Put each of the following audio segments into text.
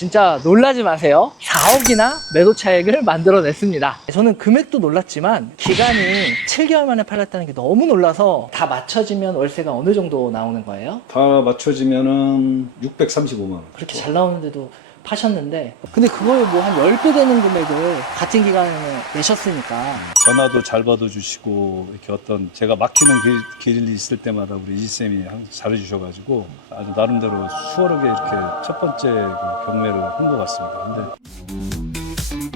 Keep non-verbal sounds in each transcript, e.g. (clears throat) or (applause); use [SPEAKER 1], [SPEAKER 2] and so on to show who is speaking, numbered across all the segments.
[SPEAKER 1] 진짜 놀라지 마세요. 4억이나 매도 차익을 만들어냈습니다. 저는 금액도 놀랐지만 기간이 7개월 만에 팔렸다는 게 너무 놀라서 다 맞춰지면 월세가 어느 정도 나오는 거예요?
[SPEAKER 2] 다 맞춰지면은 635만 원.
[SPEAKER 1] 그렇게 잘 나오는데도 파셨는데 근데 그거에 뭐한 10배 되는 금액을 같은 기간에 내셨으니까
[SPEAKER 2] 전화도 잘 받아주시고 이렇게 어떤 제가 막히는 길, 길이 있을 때마다 우리 이쌤이 항상 잘해주셔가지고 아주 나름대로 수월하게 이렇게 첫 번째 그 경매를 한 것 같습니다. 근데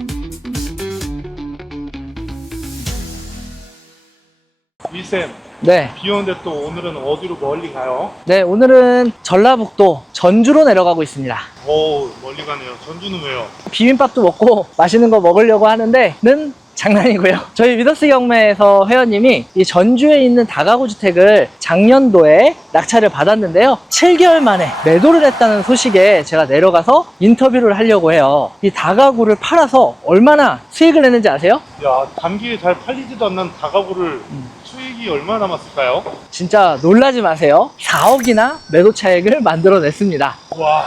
[SPEAKER 3] 이쌤
[SPEAKER 1] 네.
[SPEAKER 3] 비 오는데 또 오늘은 어디로 멀리 가요?
[SPEAKER 1] 네, 오늘은 전라북도 전주로 내려가고 있습니다.
[SPEAKER 3] 오 멀리 가네요 전주는 왜요?
[SPEAKER 1] 비빔밥도 먹고 (laughs) 맛있는 거 먹으려고 하는데는 장난이고요. 저희 위더스 경매에서 회원님이 이 전주에 있는 다가구 주택을 작년도에 낙찰을 받았는데요. 7개월 만에 매도를 했다는 소식에 제가 내려가서 인터뷰를 하려고 해요. 이 다가구를 팔아서 얼마나 수익을 냈는지 아세요?
[SPEAKER 3] 야 단기에 잘 팔리지도 않는 다가구를 수익이 얼마 남았을까요?
[SPEAKER 1] 진짜 놀라지 마세요. 4억이나 매도 차익을 만들어냈습니다.
[SPEAKER 3] 와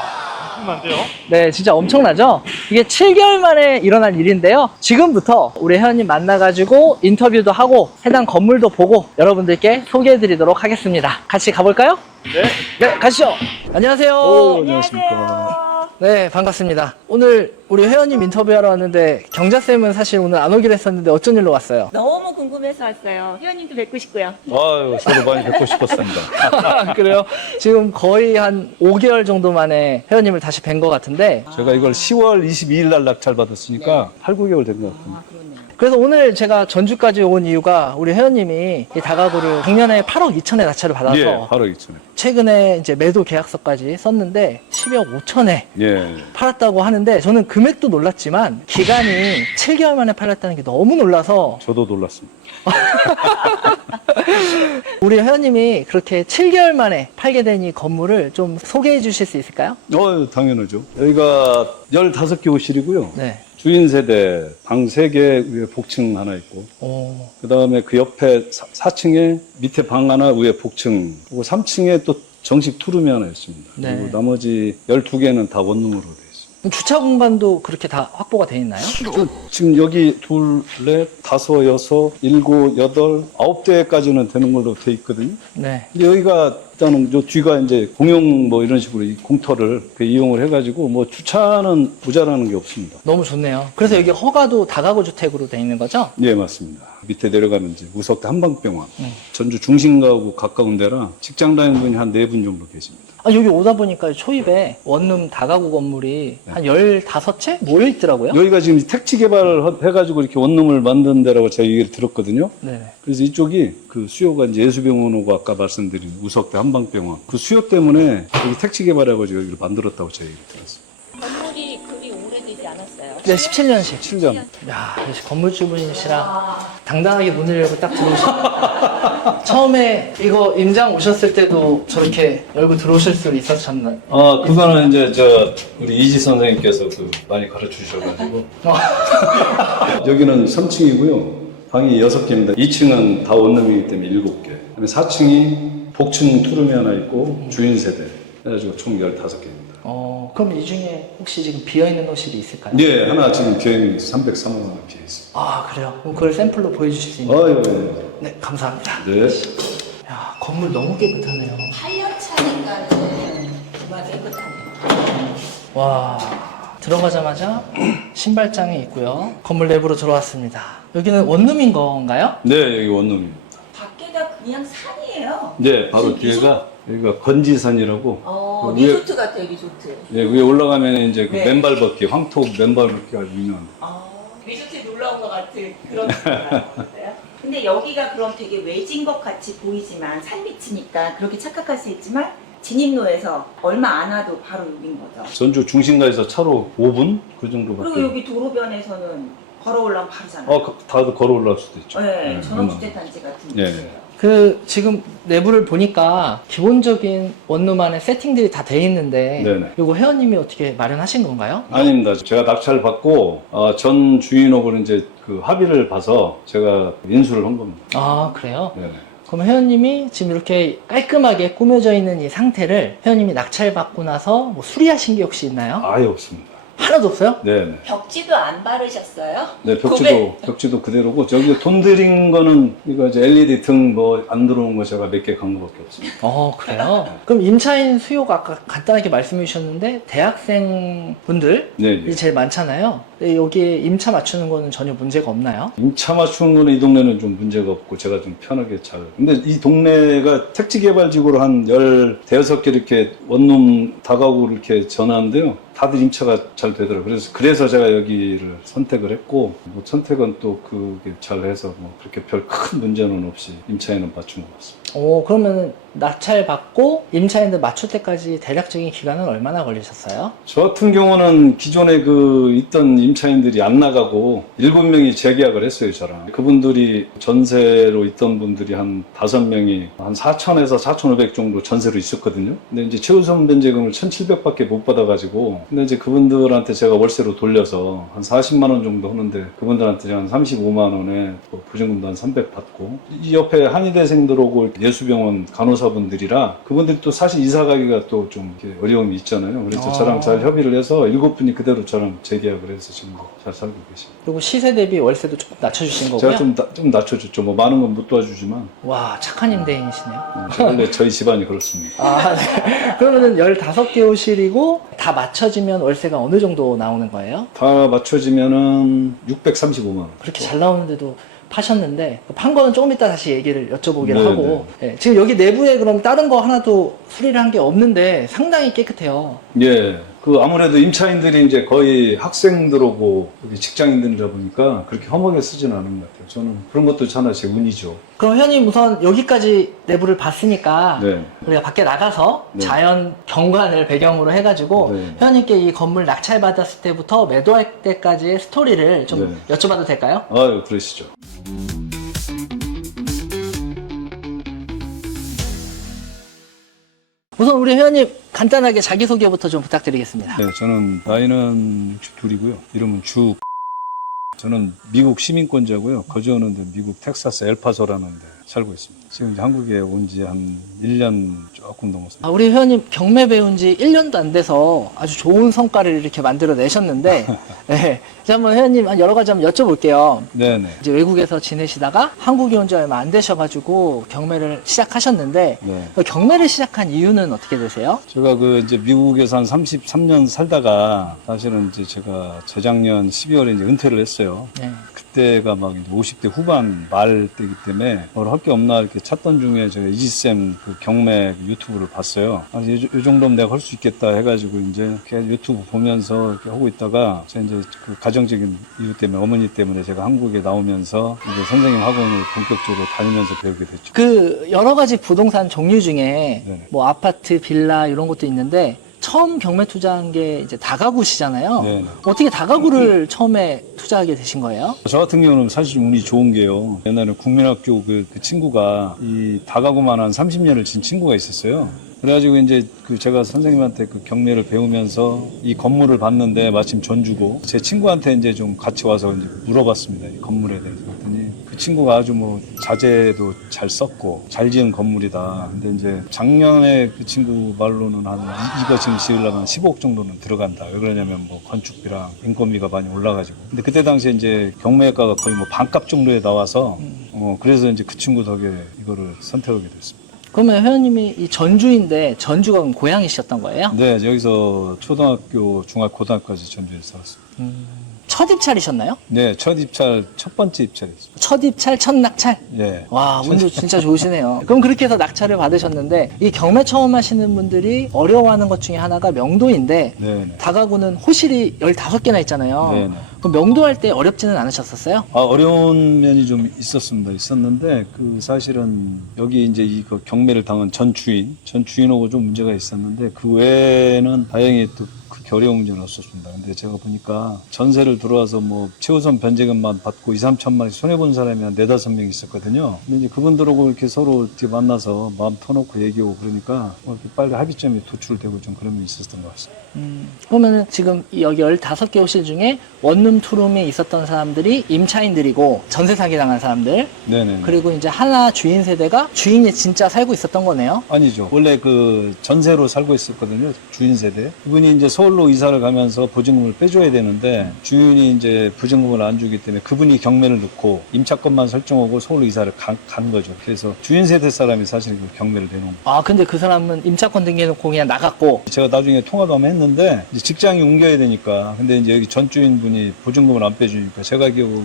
[SPEAKER 3] 엄청난데요?
[SPEAKER 1] 네, 진짜 엄청나죠? 이게 7개월 만에 일어난 일인데요. 지금부터 우리 회원님 만나가지고 인터뷰도 하고 해당 건물도 보고 여러분들께 소개해드리도록 하겠습니다. 같이 가볼까요?
[SPEAKER 3] 네
[SPEAKER 1] 네, 가시죠. 안녕하세요.
[SPEAKER 2] 오, 안녕하십니까.
[SPEAKER 1] 네, 반갑습니다. 오늘 우리 회원님 인터뷰하러 왔는데 경자쌤은 사실 오늘 안 오기로 했었는데 어쩐 일로 왔어요?
[SPEAKER 4] 너무 궁금해서 왔어요. 회원님도 뵙고 싶고요.
[SPEAKER 2] 아유, 저도 많이 뵙고 싶었습니다.
[SPEAKER 1] 그래요? 지금 거의 한 5개월 정도 만에 회원님을 다시 뵌 것 같은데
[SPEAKER 2] 제가 이걸 10월 22일 날 낙찰 받았으니까 8, 9개월 된 것 같습니다.
[SPEAKER 1] 그 래서 오늘 제가 전주까지 온 이유가 우리 회원님이 이 다가구를 작년에 8억 2천에 낙찰을 받아서
[SPEAKER 2] 예, 바로 이전에.
[SPEAKER 1] 최근에 이제 매도 계약서까지 썼는데 10억 5천에
[SPEAKER 2] 예.
[SPEAKER 1] 팔았다고 하는데 저는 금액도 놀랐지만 기간이 (laughs) 7개월 만에 팔렸다는 게 너무 놀라서
[SPEAKER 2] 저도 놀랐습니다. (laughs)
[SPEAKER 1] 우리 회원님이 그렇게 7개월 만에 팔게 된 이 건물을 좀 소개해 주실 수 있을까요?
[SPEAKER 2] 어, 당연하죠. 여기가 15개 호실이고요.
[SPEAKER 1] 네.
[SPEAKER 2] 주인 세대 방 3개 위에 복층 하나 있고
[SPEAKER 1] 오,
[SPEAKER 2] 그 다음에 그 옆에 4, 층에 밑에 방 하나 위에 복층 그리고 3층에 또 정식 투룸이 하나 있습니다.
[SPEAKER 1] 네.
[SPEAKER 2] 그리고 나머지 12개는 다 원룸으로 되어 있습니다.
[SPEAKER 1] 주차 공간도 그렇게 다 확보가 돼 있나요?
[SPEAKER 2] 저 지금 여기 둘, 넷, 다섯, 여섯, 일곱, 여덟, 아홉 대까지는 되는 걸로 돼 있거든요.
[SPEAKER 1] 네.
[SPEAKER 2] 근데 여기가 일단은 저 뒤가 이제 공용 뭐 이런 식으로 이 공터를 그 이용을 해가지고 뭐 주차는 모자라는 게 없습니다.
[SPEAKER 1] 너무 좋네요. 그래서 여기 허가도 다가구 주택으로 돼 있는 거죠?
[SPEAKER 2] 예, 맞습니다. 밑에 내려가면 이제 우석대 한방병원,
[SPEAKER 1] 네.
[SPEAKER 2] 전주 중심가하고 가까운 데라 직장 다니는 분이 한 네 분 정도 계십니다.
[SPEAKER 1] 아, 여기 오다 보니까 초입에 원룸 다가구 건물이 한 15채 모여 있더라고요.
[SPEAKER 2] 여기가 지금 택지 개발을 하- 해가지고 이렇게 원룸을 만든 데라고 제가 얘기를 들었거든요.
[SPEAKER 1] 네.
[SPEAKER 2] 그래서 이쪽이 그 수요가 이제 예수병원하고 아까 말씀드린 우석대 한방병원 그 수요 때문에 여기 택지 개발해가지고 여기를 만들었다고 제가 얘기를 들었습니다.
[SPEAKER 4] 건물이 그리 오래되지 않았어요.
[SPEAKER 1] 네, 17년식.
[SPEAKER 2] 7년.
[SPEAKER 1] 야, 역시 건물주분이시라 당당하게 문을 열고 딱 들어오셨 (laughs) 처음에 이거 임장 오셨을 때도 저렇게 열고 들어오실 수 있었셨나요?
[SPEAKER 2] 아, 그거는 이제 저 우리 이지 선생님께서 그 많이 가르쳐 주셔가지고 (laughs) 여기는 3층이고요. 방이 6개입니다. 2층은 다 원룸이기 때문에 7개. 그다음에 4층이 복층 투룸이 하나 있고 주인 세대. 해가지고 총 15개입니다.
[SPEAKER 1] 어, 그럼 이 중에 혹시 지금 비어있는 호실이 있을까요?
[SPEAKER 2] 예, 하나 지금 비어있는 303만 원 비어 있습니다.
[SPEAKER 1] 아, 그래요? 그럼 그걸 샘플로 보여주실 수 있나요?
[SPEAKER 2] 아유, 예.
[SPEAKER 1] 네, 감사합니다.
[SPEAKER 2] 네.
[SPEAKER 1] 야, 건물 너무 깨끗하네요.
[SPEAKER 4] 8년 차니까는 정말 깨끗하네요.
[SPEAKER 1] 와, 들어가자마자 신발장이 있고요. 건물 내부로 들어왔습니다. 여기는 원룸인 건가요?
[SPEAKER 2] 네, 여기 원룸입니다.
[SPEAKER 4] 밖에가 그냥 산이에요.
[SPEAKER 2] 네, 바로
[SPEAKER 4] 무슨
[SPEAKER 2] 뒤에가 여기가 건지산이라고
[SPEAKER 4] 어,
[SPEAKER 2] 그 위에-
[SPEAKER 4] 리조트 같아요, 리조트.
[SPEAKER 2] 예, 위에 올라가면 이제 그
[SPEAKER 4] 네.
[SPEAKER 2] 맨발 걷기, 황토 맨발 걷기가 유명한.
[SPEAKER 4] 아, 리조트에 놀러 온 것 같은 그런 느낌이었어요. 근데 여기가 그럼 되게 외진 것 같이 보이지만 산 밑이니까 그렇게 착각할 수 있지만 진입로에서 얼마 안 와도 바로 여긴 거죠.
[SPEAKER 2] 전주 중심가에서 차로 5분 그 정도밖에.
[SPEAKER 4] 그리고 여기 도로변에서는 걸어 올라면 바로잖아요.
[SPEAKER 2] 어, 그- 다들 걸어 올라올 수도 있죠.
[SPEAKER 4] 네,
[SPEAKER 2] 네,
[SPEAKER 4] 전원주택 단지 같은
[SPEAKER 2] 예.
[SPEAKER 4] 곳이에요.
[SPEAKER 1] 그 지금 내부를 보니까 기본적인 원룸 안에 세팅들이 다 돼 있는데
[SPEAKER 2] 네네.
[SPEAKER 1] 이거 회원님이 어떻게 마련하신 건가요?
[SPEAKER 2] 아닙니다. 제가 낙찰을 받고 어, 전 주인하고는 이제 그 합의를 봐서 제가 인수를 한 겁니다.
[SPEAKER 1] 아 그래요?
[SPEAKER 2] 네.
[SPEAKER 1] 그럼 회원님이 지금 이렇게 깔끔하게 꾸며져 있는 이 상태를 회원님이 낙찰받고 나서 뭐 수리하신 게 혹시 있나요?
[SPEAKER 2] 아예 없습니다.
[SPEAKER 1] 하나도 없어요?
[SPEAKER 2] 네네.
[SPEAKER 4] 벽지도 안 바르셨어요?
[SPEAKER 2] 네, (laughs) 벽지도,
[SPEAKER 4] 고백.
[SPEAKER 2] 벽지도 그대로고, 저기 돈 들인 거는, 이거 이제 LED 등 뭐 안 들어온 거 제가 몇 개 간 거밖에 없습니다.
[SPEAKER 1] 어, 그래요? 그럼 임차인 수요가 아까 간단하게 말씀해 주셨는데, 대학생 분들,
[SPEAKER 2] 네,
[SPEAKER 1] 이
[SPEAKER 2] 네.
[SPEAKER 1] 제일 많잖아요. 근데 여기에 임차 맞추는 거는 전혀 문제가 없나요?
[SPEAKER 2] 임차 맞추는 거는 이 동네는 좀 문제가 없고, 제가 좀 편하게 잘. 근데 이 동네가 택지 개발지구로 한 열, 대여섯 개 이렇게 원룸 다가구 이렇게 전화하는데요. 다들 임차가 잘 되더라고요. 그래서, 그래서 제가 여기를 선택을 했고, 뭐 선택은 또 그게 잘 해서 뭐 그렇게 별 큰 문제는 없이 임차에는 맞춘 것 같습니다.
[SPEAKER 1] 오, 그러면 낙찰 받고 임차인들 맞출 때까지 대략적인 기간은 얼마나 걸리셨어요?
[SPEAKER 2] 저 같은 경우는 기존에 그 있던 임차인들이 안 나가고 일곱 명이 재계약을 했어요, 저랑. 그분들이 전세로 있던 분들이 한 다섯 명이 한 4천에서 4,500 정도 전세로 있었거든요. 근데 이제 최우선 변제금을 1,700밖에 못 받아가지고 근데 이제 그분들한테 제가 월세로 돌려서 한 40만 원 정도 하는데 그분들한테 한 35만 원에 뭐 보증금도 한 300 받고 이 옆에 한의대생들 오고 예수병원 간호사 분들이라 그분들이 또 사실 이사 가기가 또 좀 어려움이 있잖아요. 그래서
[SPEAKER 1] 아.
[SPEAKER 2] 저랑 잘 협의를 해서 일곱 분이 그대로 저랑 재계약을 해서 지금 잘 살고 계십니다.
[SPEAKER 1] 그리고 시세 대비 월세도 조금 낮춰주신 거고요.
[SPEAKER 2] 제가 좀, 나- 좀 낮춰줬죠. 뭐 많은 건 못 도와주지만
[SPEAKER 1] 와, 착한 임대인이시네요.
[SPEAKER 2] 음, 원래 저희 집안이 그렇습니다.
[SPEAKER 1] 아, 네. (laughs) 그러면은 15개 호실이고 다 맞춰지면 월세가 어느 정도 나오는 거예요?
[SPEAKER 2] 다 맞춰지면은 635만 원.
[SPEAKER 1] 그렇게 잘 나오는데도 파셨는데 판 거는 조금 이따 다시 얘기를 여쭤보기로
[SPEAKER 2] 네,
[SPEAKER 1] 하고 예, 지금 여기 내부에 그럼 다른 거 하나도 수리를 한 게 없는데 상당히 깨끗해요.
[SPEAKER 2] 예. 그 아무래도 임차인들이 이제 거의 학생들 오고 여기 직장인들이다 보니까 그렇게 험하게 쓰지는 않은 것 같아요. 저는 그런 것도 하나 제 운이죠.
[SPEAKER 1] 그럼 회원님 우선 여기까지 내부를 봤으니까
[SPEAKER 2] 네.
[SPEAKER 1] 우리가 밖에 나가서
[SPEAKER 2] 네.
[SPEAKER 1] 자연 경관을 배경으로 해가지고
[SPEAKER 2] 네.
[SPEAKER 1] 회원님께 이 건물 낙찰 받았을 때부터 매도할 때까지의 스토리를 좀
[SPEAKER 2] 네.
[SPEAKER 1] 여쭤봐도 될까요?
[SPEAKER 2] 아유, 그러시죠.
[SPEAKER 1] 우선 우리 회원님 간단하게 자기소개부터 좀 부탁드리겠습니다.
[SPEAKER 2] 네, 저는 나이는 62고요. 이름은 주. 저는 미국 시민권자고요. 거주하는데 미국 텍사스 엘파소라는 데 살고 있습니다. 지금 이제 한국에 온 지 한 1년 조금 넘었습니다.
[SPEAKER 1] 아, 우리 회원님 경매 배운 지 1년도 안 돼서 아주 좋은 성과를 이렇게 만들어 내셨는데, 네. (laughs) 자, 한번 회원님 한 여러 가지 한번 여쭤볼게요.
[SPEAKER 2] 네네.
[SPEAKER 1] 이제 외국에서 지내시다가 한국에 온 지 얼마 안 되셔가지고 경매를 시작하셨는데,
[SPEAKER 2] 네.
[SPEAKER 1] 그 경매를 시작한 이유는 어떻게 되세요?
[SPEAKER 2] 제가 그 이제 미국에서 한 33년 살다가 사실은 이제 제가 재작년 12월에 이제 은퇴를 했어요.
[SPEAKER 1] 네.
[SPEAKER 2] 그때가 막 이제 50대 후반 말 때기 때문에 뭘 할 게 없나 이렇게 찾던 중에 제가 이지쌤 그 경매 유튜브를 봤어요. 아, 이, 이 정도면 내가 할 수 있겠다 해가지고 이제 이렇게 유튜브 보면서 이렇게 하고 있다가 제가 이제 그 가정적인 이유 때문에 어머니 때문에 제가 한국에 나오면서 이제 선생님 학원을 본격적으로 다니면서 배우게 됐죠.
[SPEAKER 1] 그 여러 가지 부동산 종류 중에
[SPEAKER 2] 네.
[SPEAKER 1] 뭐 아파트, 빌라 이런 것도 있는데, 처음 경매 투자한 게 이제 다가구시잖아요.
[SPEAKER 2] 네.
[SPEAKER 1] 어떻게 다가구를 처음에 투자하게 되신 거예요?
[SPEAKER 2] 저 같은 경우는 사실 운이 좋은 게요. 옛날에 국민학교 그, 그 친구가 이 다가구만 한 30년을 진 친구가 있었어요. 그래가지고 이제 그 제가 선생님한테 그 경매를 배우면서 이 건물을 봤는데 마침 전주고 제 친구한테 이제 좀 같이 와서 이제 물어봤습니다. 이 건물에 대해서. 친구가 아주 뭐 자재도 잘 썼고 잘 지은 건물이다. 근데 이제 작년에 그 친구 말로는 한 이- 이거 지금 지으려면 15억 정도는 들어간다. 왜 그러냐면 뭐 건축비랑 인건비가 많이 올라가지고. 근데 그때 당시에 이제 경매가가 거의 뭐 반값 정도에 나와서 어 그래서 이제 그 친구 덕에 이거를 선택하게 됐습니다.
[SPEAKER 1] 그러면 회원님이 이 전주인데 전주가 그럼 고향이셨던 거예요?
[SPEAKER 2] 네, 여기서 초등학교, 중학, 고등학교까지 전주에서 살았습니다.
[SPEAKER 1] 첫 입찰이셨나요?
[SPEAKER 2] 네, 첫 입찰, 첫 번째 입찰이었습니다.
[SPEAKER 1] 첫 입찰, 첫 낙찰?
[SPEAKER 2] 예.
[SPEAKER 1] 와, 운도 진짜 좋으시네요. (laughs) 그럼 그렇게 해서 낙찰을 받으셨는데, 이 경매 처음 하시는 분들이 어려워하는 것 중에 하나가 명도인데,
[SPEAKER 2] 네, 네.
[SPEAKER 1] 다가구는 호실이 15개나 있잖아요.
[SPEAKER 2] 네, 네.
[SPEAKER 1] 그럼 명도할 때 어렵지는 않으셨었어요?
[SPEAKER 2] 아, 어려운 면이 좀 있었습니다. 있었는데, 그 사실은 여기 이제 이그 경매를 당한 전 주인, 전 주인하고 좀 문제가 있었는데, 그 외에는 다행히 또 그렇게 어려운 문제는 없었습니다. 근데 제가 보니까 전세를 들어와서 뭐 최우선 변제금만 받고 2, 3천만 원 손해본 사람이 한 네다섯 명 있었거든요. 근데 이제 그분들하고 이렇게 서로 이렇게 만나서 마음 터놓고 얘기하고 그러니까 뭐 이렇게 빨리 합의점이 도출되고 좀 그런 게 있었던 것 같습니다.
[SPEAKER 1] 음, 그러면은 지금 이 여기 15개 호실 중에 원룸, 투룸에 있었던 사람들이 임차인들이고 전세 사기 당한 사람들
[SPEAKER 2] 네네.
[SPEAKER 1] 그리고 이제 하나 주인 세대가 주인이 진짜 살고 있었던 거네요.
[SPEAKER 2] 아니죠. 원래 그 전세로 살고 있었거든요. 주인 세대. 그분이 이제 서울로 이사를 가면서 보증금을 빼줘야 되는데 주인이 이제 보증금을 안 주기 때문에 그분이 경매를 넣고 임차권만 설정하고 서울로 이사를 가- 간 거죠. 그래서 주인 세대 사람이 사실 그 경매를 내놓은 거예요.
[SPEAKER 1] 아 근데 그 사람은 임차권 등기해놓고 그냥 나갔고
[SPEAKER 2] 제가 나중에 통화도 한번 했는데 이제 직장이 옮겨야 되니까 근데 이제 여기 전 주인분이 보증금을 안 빼주니까 제가 기억으로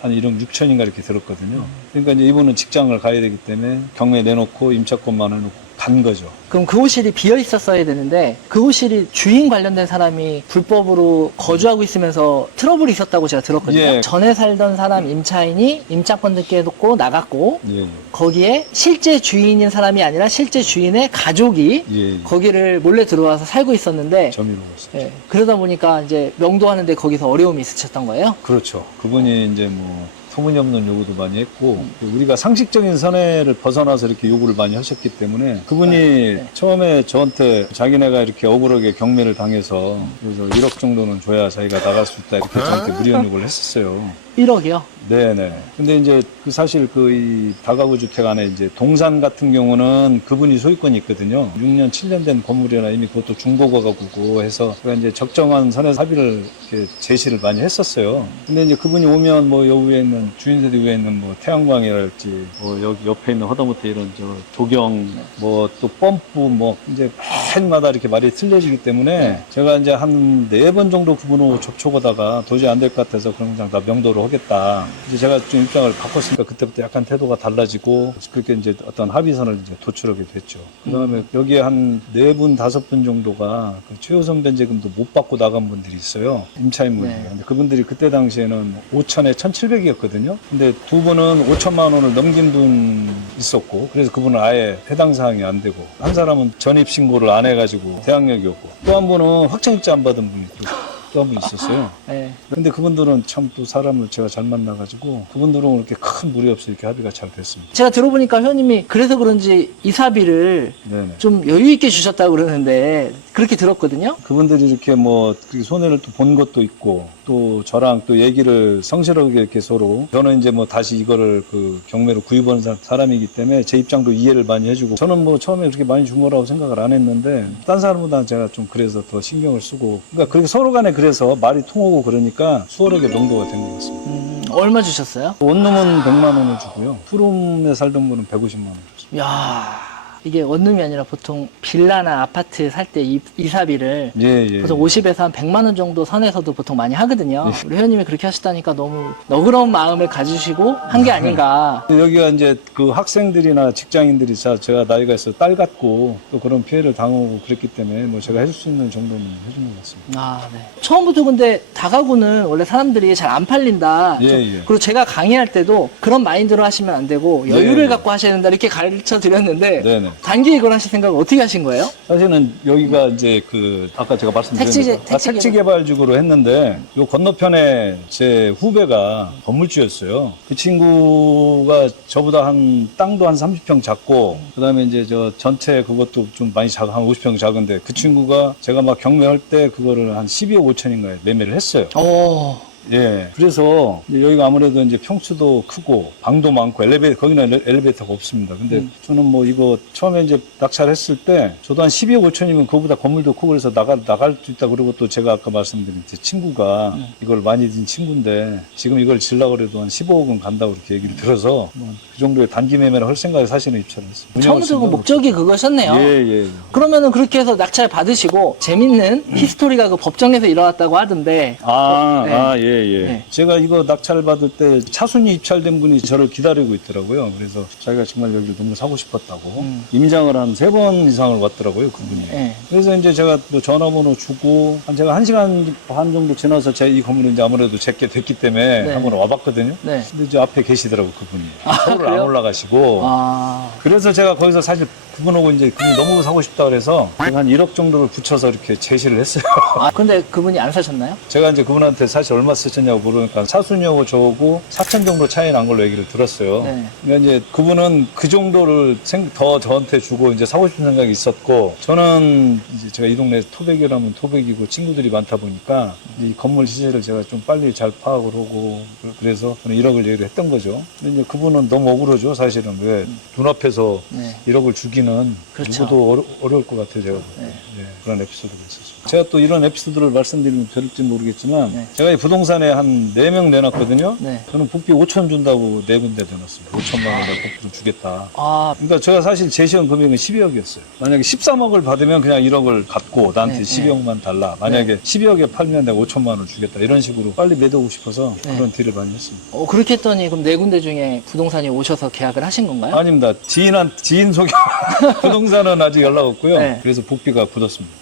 [SPEAKER 2] 한 1억 6천인가 이렇게 들었거든요. 그러니까 이제 이분은 직장을 가야 되기 때문에 경매 내놓고 임차권만 해놓고 간 거죠.
[SPEAKER 1] 그럼 그 호실이 비어 있었어야 되는데 그 호실이 주인 관련된 사람이 불법으로 거주하고 있으면서 트러블이 있었다고 제가 들었거든요.
[SPEAKER 2] 예.
[SPEAKER 1] 전에 살던 사람 임차인이 임차권 등기해 놓고 나갔고
[SPEAKER 2] 예,
[SPEAKER 1] 거기에 실제 주인인 사람이 아니라 실제 주인의 가족이
[SPEAKER 2] 예, 예.
[SPEAKER 1] 거기를 몰래 들어와서 살고 있었는데
[SPEAKER 2] 점유로 있어요.
[SPEAKER 1] 예, 그러다 보니까 이제 명도하는데 거기서 어려움이 있으셨던 거예요.
[SPEAKER 2] 그렇죠. 그분이 이제 뭐 터무니없는 요구도 많이 했고 우리가 상식적인 선회를 벗어나서 이렇게 요구를 많이 하셨기 때문에 그분이 처음에 저한테 자기네가 이렇게 억울하게 경매를 당해서 그래서 1억 정도는 줘야 자기가 나갈 수 있다 이렇게 저한테 무리한 요구를 했었어요.
[SPEAKER 1] 1억이요.
[SPEAKER 2] 네네. 근데 이제 그 사실 그이 다가구 주택 안에 이제 동산 같은 경우는 그분이 소유권이 있거든요. 6년, 7년 된 건물이나 이미 그것도 중고가구고 해서 제가 이제 적정한 선에 합의를 이렇게 제시를 많이 했었어요. 근데 이제 그분이 오면 뭐 여기에 있는 주인세대 위에 있는 뭐 태양광이랄지 뭐 여기 옆에 있는 허다못해 이런 저 조경 뭐 또 펌프 뭐 이제 매일마다 이렇게 말이 틀려지기 때문에 제가 이제 한 네 번 정도 그분하고 접촉하다가 도저히 안 될 것 같아서 그럼 그냥 나 명도로 하겠다. 이제 제가 좀 입장을 바꿨으니까 그때부터 약간 태도가 달라지고 그렇게 이제 어떤 합의선을 이제 도출하게 됐죠. 그 다음에 여기에 한 네 분, 다섯 분 정도가 그 최우선 변제금도 못 받고 나간 분들이 있어요. 임차인분들이.
[SPEAKER 1] 네.
[SPEAKER 2] 근데 그분들이 그때 당시에는 5천에 1,700이었거든요. 근데 두 분은 5천만 원을 넘긴 분 있었고, 그래서 그분은 아예 해당 사항이 안 되고, 한 사람은 전입 신고를 안 해가지고 대항력이었고, 또 한 분은 확정입자 안 받은 분이 또, 또 한분 있었어요.
[SPEAKER 1] 예.
[SPEAKER 2] 근데 그분들은 참 또 사람을 제가 잘 만나가지고, 그분들은 이렇게 큰 무리 없이 이렇게 합의가 잘 됐습니다.
[SPEAKER 1] 제가 들어보니까 회원님이 그래서 그런지 이사비를
[SPEAKER 2] 네네.
[SPEAKER 1] 좀 여유 있게 주셨다고 그러는데 그렇게 들었거든요.
[SPEAKER 2] 그분들이 이렇게 뭐 그렇게 손해를 또 본 것도 있고 또 저랑 또 얘기를 성실하게 이렇게 서로 저는 이제 뭐 다시 이거를 그 경매로 구입하는 사- 사람이기 때문에 제 입장도 이해를 많이 해주고 저는 뭐 처음에 그렇게 많이 준 거라고 생각을 안 했는데 딴 사람보다는 제가 좀 그래서 더 신경을 쓰고 그러니까 그렇게 서로 간에 그래서 말이 통하고 그러니까 수월하게 명도가 된 것 같습니다.
[SPEAKER 1] 음, 얼마 주셨어요?
[SPEAKER 2] 원룸은 100만 원을 주고요. 투룸에 살던 분은 150만 원 줬습니다.
[SPEAKER 1] 야 이게 원룸이 아니라 보통 빌라나 아파트 살 때 이사비를
[SPEAKER 2] 예, 예.
[SPEAKER 1] 보통 50에서 한 100만 원 정도 선에서도 보통 많이 하거든요. 우리 회원님이 그렇게 하셨다니까 너무 너그러운 마음을 가지시고 한 게 아닌가.
[SPEAKER 2] 여기가 이제 그 학생들이나 직장인들이 자, 제가 나이가 있어 딸 같고 또 그런 피해를 당하고 그랬기 때문에 뭐 제가 해줄 수 있는 정도는 해준 것 같습니다.
[SPEAKER 1] 아, 네. 처음부터 근데 다가구는 원래 사람들이 잘 안 팔린다.
[SPEAKER 2] 예,
[SPEAKER 1] 좀-
[SPEAKER 2] 예.
[SPEAKER 1] 그리고 제가 강의할 때도 그런 마인드로 하시면 안 되고 여유를
[SPEAKER 2] 예, 예.
[SPEAKER 1] 갖고 하셔야 된다 이렇게 가르쳐 드렸는데
[SPEAKER 2] 네네.
[SPEAKER 1] 단기 이걸 하실 생각 을 어떻게 하신 거예요?
[SPEAKER 2] 사실은 여기가 이제 그 아까 제가 말씀드린
[SPEAKER 1] 택지- 택지
[SPEAKER 2] 택지 개발지구로 했는데 요 건너편에 제 후배가 건물주였어요. 그 친구가 저보다 한 땅도 한 30평 작고 그다음에 이제 저 전체 그것도 좀 많이 작은 한 50평 작은데 그 친구가 제가 막 경매할 때 그거를 한 12억 5천인가에 매매를 했어요.
[SPEAKER 1] 오,
[SPEAKER 2] 예. 그래서 여기가 아무래도 이제 평수도 크고 방도 많고 엘리베이터 거기는 엘리- 엘리베이터가 없습니다. 근데
[SPEAKER 1] 음.
[SPEAKER 2] 저는 뭐 이거 처음에 이제 낙찰 했을 때 저도 한 12억 5천이면 그거보다 건물도 크고 그래서 나가 나갈 수 있다 그리고 또 제가 아까 말씀드린 제 친구가
[SPEAKER 1] 음.
[SPEAKER 2] 이걸 많이 진 친구인데 지금 이걸 질라 그래도 한 15억은 간다고 이렇게 얘기를 들어서 뭐그 정도의 단기 매매를 할 생각에 사실은 입찰을 했습니다.
[SPEAKER 1] 처음부터 그 목적이 그거셨네요.
[SPEAKER 2] 예, 예. 예.
[SPEAKER 1] 그러면은 그렇게 해서 낙찰 받으시고 재밌는 (clears throat) 히스토리가 그 법정에서 일어났다고 하던데
[SPEAKER 2] 아,
[SPEAKER 1] 네.
[SPEAKER 2] 아, 예, 예.
[SPEAKER 1] 네.
[SPEAKER 2] 제가 이거 낙찰 받을 때 차순위 입찰된 분이 저를 기다리고 있더라고요. 그래서 자기가 정말 여기를 너무 사고 싶었다고.
[SPEAKER 1] 음.
[SPEAKER 2] 임장을 한 세 번 이상을 왔더라고요, 그분이.
[SPEAKER 1] 네.
[SPEAKER 2] 그래서 이제 제가 또 전화번호 주고, 한 제가 한 시간 반 정도 지나서 제 이 건물이 이제 아무래도 제게 됐기 때문에
[SPEAKER 1] 네.
[SPEAKER 2] 한번 와봤거든요.
[SPEAKER 1] 네.
[SPEAKER 2] 근데 이제 앞에 계시더라고, 그분이.
[SPEAKER 1] 아,
[SPEAKER 2] 서울을 안? 올라가시고.
[SPEAKER 1] 아,
[SPEAKER 2] 그래서 제가 거기서 사실 그분하고 이제 그분이 너무 사고 싶다 그래서 제가 한 1억 정도를 붙여서 이렇게 제시를 했어요.
[SPEAKER 1] 아, 근데 그분이 안 사셨나요?
[SPEAKER 2] 제가 이제 그분한테 사실 얼마 쓰셨냐고 물으니까 차순위하고 저하고 4천 정도 차이 난 걸로 얘기를 들었어요.
[SPEAKER 1] 네.
[SPEAKER 2] 그러니까 이제 그분은 그 정도를 생- 더 저한테 주고 이제 사고 싶은 생각이 있었고 저는 이제 제가 이 동네 토백이라면 토백이고 친구들이 많다 보니까 이 건물 시세를 제가 좀 빨리 잘 파악을 하고 그래서 저는 1억을 얘기를 했던 거죠. 근데 이제 그분은 너무 억울하죠 사실은 왜 눈앞에서
[SPEAKER 1] 네.
[SPEAKER 2] 1억을 주기는
[SPEAKER 1] 그렇죠.
[SPEAKER 2] 누구도 어려, 어려 울 것 같아요 제가.
[SPEAKER 1] 네.
[SPEAKER 2] 예, 그런 에피소드가 있었어요. 제가 또 이런 에피소드를 말씀드리면 될지 모르겠지만
[SPEAKER 1] 네.
[SPEAKER 2] 제가 이 부동산에 한 4명 내놨거든요.
[SPEAKER 1] 네.
[SPEAKER 2] 저는 복비 5천 준다고 네 군데 내놨습니다. 5천만 원을 복비를 주겠다.
[SPEAKER 1] 아,
[SPEAKER 2] 그러니까 제가 사실 제시한 금액은 12억이었어요. 만약에 13억을 받으면 그냥 1억을 갖고 나한테
[SPEAKER 1] 네,
[SPEAKER 2] 12억만 달라. 만약에 12억에 팔면 내가 5천만 원을 주겠다. 이런 식으로 빨리 매도하고 싶어서
[SPEAKER 1] 네.
[SPEAKER 2] 그런 딜을 많이 했습니다.
[SPEAKER 1] 어, 그렇게 했더니 그럼 네 군데 중에 부동산이 오셔서 계약을 하신 건가요?
[SPEAKER 2] 아닙니다. 지인한 지인 소개 (laughs) (laughs) 부동산은 아직 연락 없고요.
[SPEAKER 1] 네.
[SPEAKER 2] 그래서 복비가 굳었습니다.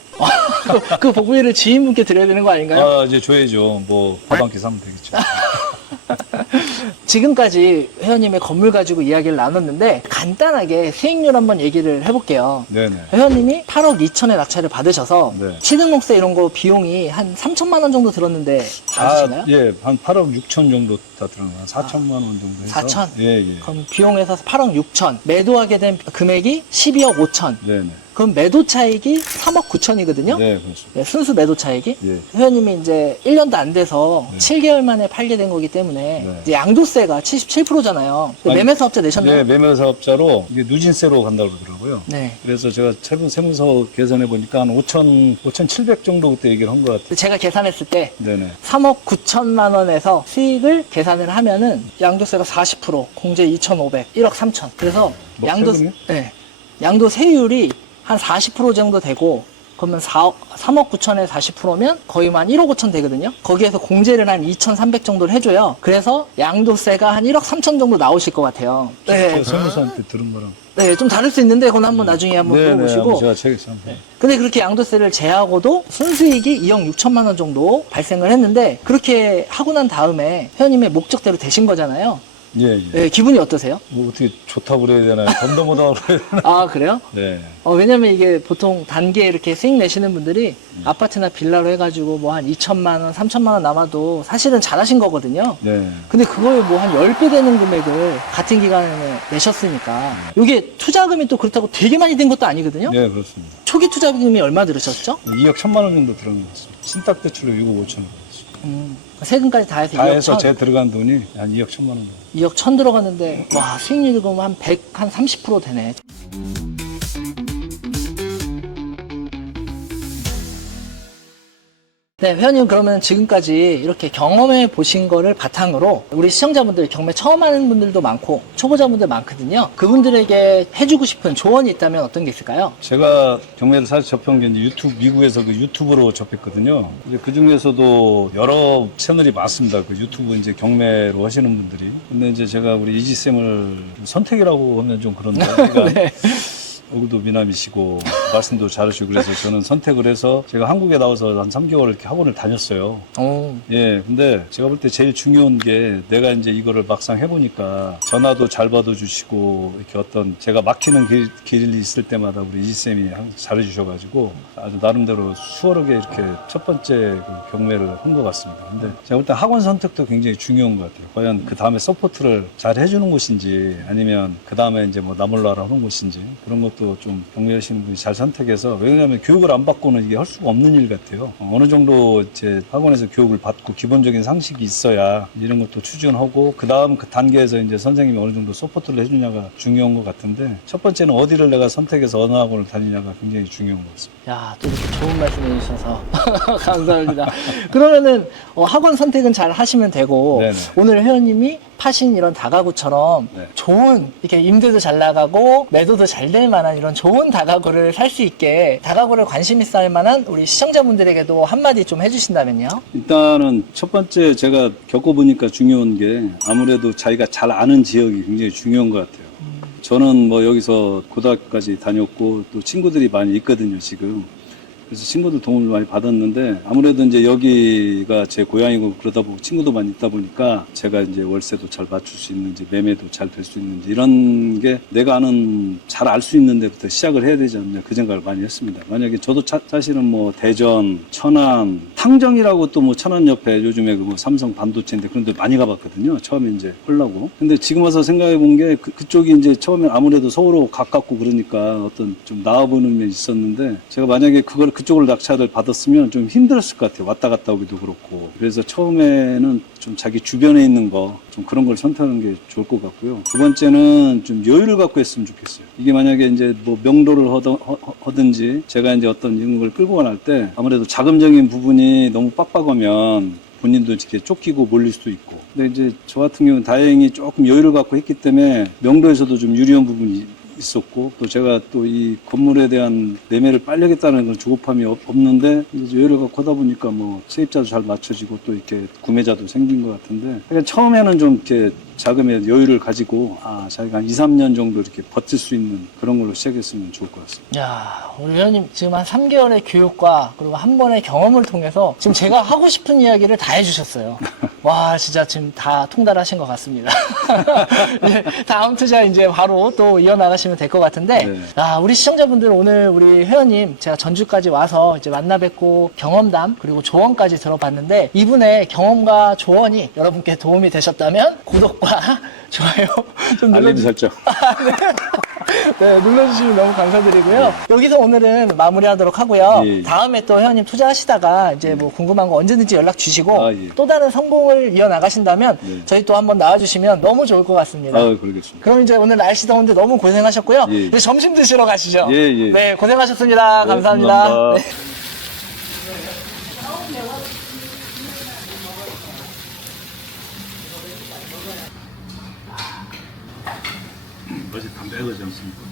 [SPEAKER 1] 그, 그 복비를 지인분께 드려야 되는 거 아닌가요?
[SPEAKER 2] 아 이제 줘야죠. 뭐 밥한끼 사면 되겠죠. (laughs)
[SPEAKER 1] 지금까지 회원님의 건물 가지고 이야기를 나눴는데 간단하게 수익률 한번 얘기를 해볼게요.
[SPEAKER 2] 네네.
[SPEAKER 1] 회원님이 8억 2천의 낙찰을 받으셔서
[SPEAKER 2] 네.
[SPEAKER 1] 취등록세 이런 거 비용이 한 3천만 원 정도 들었는데 맞으신가요?
[SPEAKER 2] 아, 예, 한 8억 6천 정도 다 들어간 한 4천만 원 정도 해서.
[SPEAKER 1] 4천?
[SPEAKER 2] 예, 예.
[SPEAKER 1] 그럼 비용에서 8억 6천 매도하게 된 금액이 12억 5천
[SPEAKER 2] 네네.
[SPEAKER 1] 그럼 매도 차익이 3억 9천이거든요
[SPEAKER 2] 네, 그렇습니다.
[SPEAKER 1] 네, 순수 매도 차익이
[SPEAKER 2] 예.
[SPEAKER 1] 회원님이 이제 1년도 안 돼서
[SPEAKER 2] 네.
[SPEAKER 1] 7개월 만에 팔게 된 거기 때문에
[SPEAKER 2] 네.
[SPEAKER 1] 이제 양도세가 77%잖아요
[SPEAKER 2] 아니,
[SPEAKER 1] 매매 사업자 내셨나요?
[SPEAKER 2] 네, 매매사업자로 이게 누진세로 간다고 그러더라고요.
[SPEAKER 1] 네.
[SPEAKER 2] 그래서 제가 세분 세무서 계산해 보니까 한 5천, 5,700 정도 그때 얘기를 한 것 같아요.
[SPEAKER 1] 제가 계산했을 때
[SPEAKER 2] 네네.
[SPEAKER 1] 3억 9천만 원에서 수익을 계산을 하면은 양도세가 40%, 공제 2,500, 1억 3천. 그래서
[SPEAKER 2] 뭐
[SPEAKER 1] 양도
[SPEAKER 2] 세금이요?
[SPEAKER 1] 네. 양도 세율이 한 40% 정도 되고 그러면 4억, 3억 9천에 40%면 거의 한 1억 5천 되거든요. 거기에서 공제를 한 2,300 정도를 해줘요. 그래서 양도세가 한 1억 3천 정도 나오실 것 같아요. 네,
[SPEAKER 2] 저 세무서한테 들은 거랑.
[SPEAKER 1] 네, 좀 다를 수 있는데 그건 한번 나중에 한번
[SPEAKER 2] 네네.
[SPEAKER 1] 물어보시고.
[SPEAKER 2] 한번 제가 책에서 한번.
[SPEAKER 1] 근데 그렇게 양도세를 제하고도 순수익이 2억 6천만 원 정도 발생을 했는데 그렇게 하고 난 다음에 회원님의 목적대로 되신 거잖아요.
[SPEAKER 2] 예, 예.
[SPEAKER 1] 네, 기분이 어떠세요?
[SPEAKER 2] 뭐 어떻게 좋다고 그래야 되나요? 덤덤하다고 그래야 되나요? (laughs)
[SPEAKER 1] 아 그래요?
[SPEAKER 2] 네.
[SPEAKER 1] 어, 왜냐면 이게 보통 단기에 이렇게 수익 내시는 분들이 아파트나 빌라로 해가지고 뭐 한 2천만 원, 3천만 원 남아도 사실은 잘하신 거거든요.
[SPEAKER 2] 네.
[SPEAKER 1] 근데 그거에 뭐한 10배 되는 금액을 같은 기간에 내셨으니까 이게 투자금이 또 그렇다고 되게 많이 된 것도 아니거든요.
[SPEAKER 2] 네, 그렇습니다.
[SPEAKER 1] 초기 투자금이 얼마 들으셨죠?
[SPEAKER 2] 2억 1천만 원 정도 들어간 것 같습니다. 신탁 대출로 6억 5천 원.
[SPEAKER 1] 음, 세금까지 다 해서
[SPEAKER 2] 다
[SPEAKER 1] 2억
[SPEAKER 2] 해서
[SPEAKER 1] 천.
[SPEAKER 2] 제 들어간 돈이 한 2억 1천만 원. 정도.
[SPEAKER 1] 2억 천 들어갔는데 와 수익률이 그럼 한 100, 한 30% 되네. 네, 회원님 그러면 지금까지 이렇게 경험해 보신 거를 바탕으로 우리 시청자분들 경매 처음 하는 분들도 많고 초보자분들 많거든요. 그분들에게 해주고 싶은 조언이 있다면 어떤 게 있을까요?
[SPEAKER 2] 제가 경매를 사실 접한 게 이제 유튜브 미국에서 그 유튜브로 접했거든요. 근데 그 중에서도 여러 채널이 많습니다. 그 유튜브 이제 경매로 하시는 분들이. 근데 이제 제가 우리 이지 쌤을 선택이라고 하면 좀 그런데 (laughs) 그러니까
[SPEAKER 1] 네.
[SPEAKER 2] 얼굴도 미남이시고 말씀도 잘하시고 그래서 저는 선택을 해서 제가 한국에 나와서 한 3개월 이렇게 학원을 다녔어요.
[SPEAKER 1] 오,
[SPEAKER 2] 예, 근데 제가 볼 때 제일 중요한 게 내가 이제 이거를 막상 해보니까 전화도 잘 받아주시고 이렇게 어떤 제가 막히는 길, 길이 있을 때마다 우리 이지쌤이 잘해주셔가지고 아주 나름대로 수월하게 이렇게 첫 번째 그 경매를 한 것 같습니다. 근데 제가 볼 때 학원 선택도 굉장히 중요한 것 같아요. 과연 그 다음에 서포트를 잘 해주는 곳인지 아니면 그 다음에 이제 뭐 나몰라라 하는 곳인지 그런 것도 좀 경매하시는 분이 잘 선택해서 왜냐하면 교육을 안 받고는 이게 할 수가 없는 일 같아요. 어, 어느 정도 이제 학원에서 교육을 받고 기본적인 상식이 있어야 이런 것도 추진하고 그 다음 그 단계에서 이제 선생님이 어느 정도 서포트를 해주냐가 중요한 것 같은데 첫 번째는 어디를 내가 선택해서 어느 학원을 다니냐가 굉장히 중요한 것 같습니다.
[SPEAKER 1] 야, 또 이렇게 좋은 말씀 해주셔서 (laughs) 감사합니다. 그러면은 어, 학원 선택은 잘 하시면 되고
[SPEAKER 2] 네네.
[SPEAKER 1] 오늘 회원님이 파신 이런 다가구처럼
[SPEAKER 2] 네.
[SPEAKER 1] 좋은 이렇게 임대도 잘 나가고 매도도 잘 될 만한 이런 좋은 다가구를 살 수 있게 다가구를 관심 있어 할 만한 우리 시청자분들에게도 한마디 좀 해주신다면요.
[SPEAKER 2] 일단은 첫 번째 제가 겪어보니까 중요한 게 아무래도 자기가 잘 아는 지역이 굉장히 중요한 것 같아요. 저는 뭐 여기서 고등학교까지 다녔고 또 친구들이 많이 있거든요, 지금. 그래서 친구들 도움을 많이 받았는데 아무래도 이제 여기가 제 고향이고 그러다 보고 친구도 많이 있다 보니까 제가 이제 월세도 잘 맞출 수 있는지 매매도 잘 될 수 있는지 이런 게 내가 아는 잘 알 수 있는 데부터 시작을 해야 되지 않냐 그 생각을 많이 했습니다. 만약에 저도 차- 사실은 뭐 대전, 천안, 탕정이라고 또 뭐 천안 옆에 요즘에 그 뭐 삼성 반도체인데 그런 데 많이 가봤거든요. 처음에 이제 하려고. 근데 지금 와서 생각해 본 게 그, 그쪽이 이제 처음에 아무래도 서울하고 가깝고 그러니까 어떤 좀 나아 보이는 면이 있었는데 제가 만약에 그걸 그쪽으로 낙찰을 받았으면 좀 힘들었을 것 같아요. 왔다 갔다 오기도 그렇고. 그래서 처음에는 좀 자기 주변에 있는 거 좀 그런 걸 선택하는 게 좋을 것 같고요. 두 번째는 좀 여유를 갖고 했으면 좋겠어요. 이게 만약에 이제 뭐 명도를 하던, 허- 하든지 제가 이제 어떤 걸 끌고 갈 때 아무래도 자금적인 부분이 너무 빡빡하면 본인도 이렇게 쫓기고 몰릴 수도 있고. 근데 이제 저 같은 경우는 다행히 조금 여유를 갖고 했기 때문에 명도에서도 좀 유리한 부분이 있었고 또 제가 또 이 건물에 대한 매매를 빨리 하겠다는 그런 조급함이 없- 없는데 이제 여유를 갖고 하다 보니까 뭐 세입자도 잘 맞춰지고 또 이렇게 구매자도 생긴 것 같은데 그러니까 처음에는 좀 이렇게 자금의 여유를 가지고 아 자기가 한 2, 3년 정도 이렇게 버틸 수 있는 그런 걸로 시작했으면 좋을 것 같습니다.
[SPEAKER 1] 야, 우리 회원님 지금 한 3개월의 교육과 그리고 한 번의 경험을 통해서 지금 제가 하고 싶은 이야기를 다 해주셨어요. (laughs) 와, 진짜 지금 다 통달하신 것 같습니다. 이제 (laughs) 다음 투자 이제 바로 또 이어나가시면 될 것 같은데,
[SPEAKER 2] 네.
[SPEAKER 1] 아, 우리 시청자분들 오늘 우리 회원님 제가 전주까지 와서 이제 만나 뵙고 경험담 그리고 조언까지 들어봤는데 이분의 경험과 조언이 여러분께 도움이 되셨다면 구독과 (laughs) 좋아요 좀
[SPEAKER 2] 알림
[SPEAKER 1] 눌러주,
[SPEAKER 2] 설정. (laughs)
[SPEAKER 1] 네, (laughs) 눌러주시면 너무 감사드리고요. 여기서 오늘은 마무리하도록 하고요.
[SPEAKER 2] 예.
[SPEAKER 1] 다음에 또 회원님 투자하시다가 이제 뭐 궁금한 거 언제든지 연락 주시고
[SPEAKER 2] 아, 예.
[SPEAKER 1] 또 다른 성공을 이어나가신다면
[SPEAKER 2] 네.
[SPEAKER 1] 저희 또 한번 나와주시면 너무 좋을 것 같습니다.
[SPEAKER 2] 아, 그러겠습니다.
[SPEAKER 1] 그럼 이제 오늘 날씨 더운데 너무 고생하셨고요.
[SPEAKER 2] 예.
[SPEAKER 1] 이제 점심 드시러 가시죠.
[SPEAKER 2] 예, 예.
[SPEAKER 1] 네, 고생하셨습니다.
[SPEAKER 2] 네,
[SPEAKER 1] 감사합니다.
[SPEAKER 2] 감사합니다.
[SPEAKER 1] 네.
[SPEAKER 2] 맛이 담백하지 않습니까?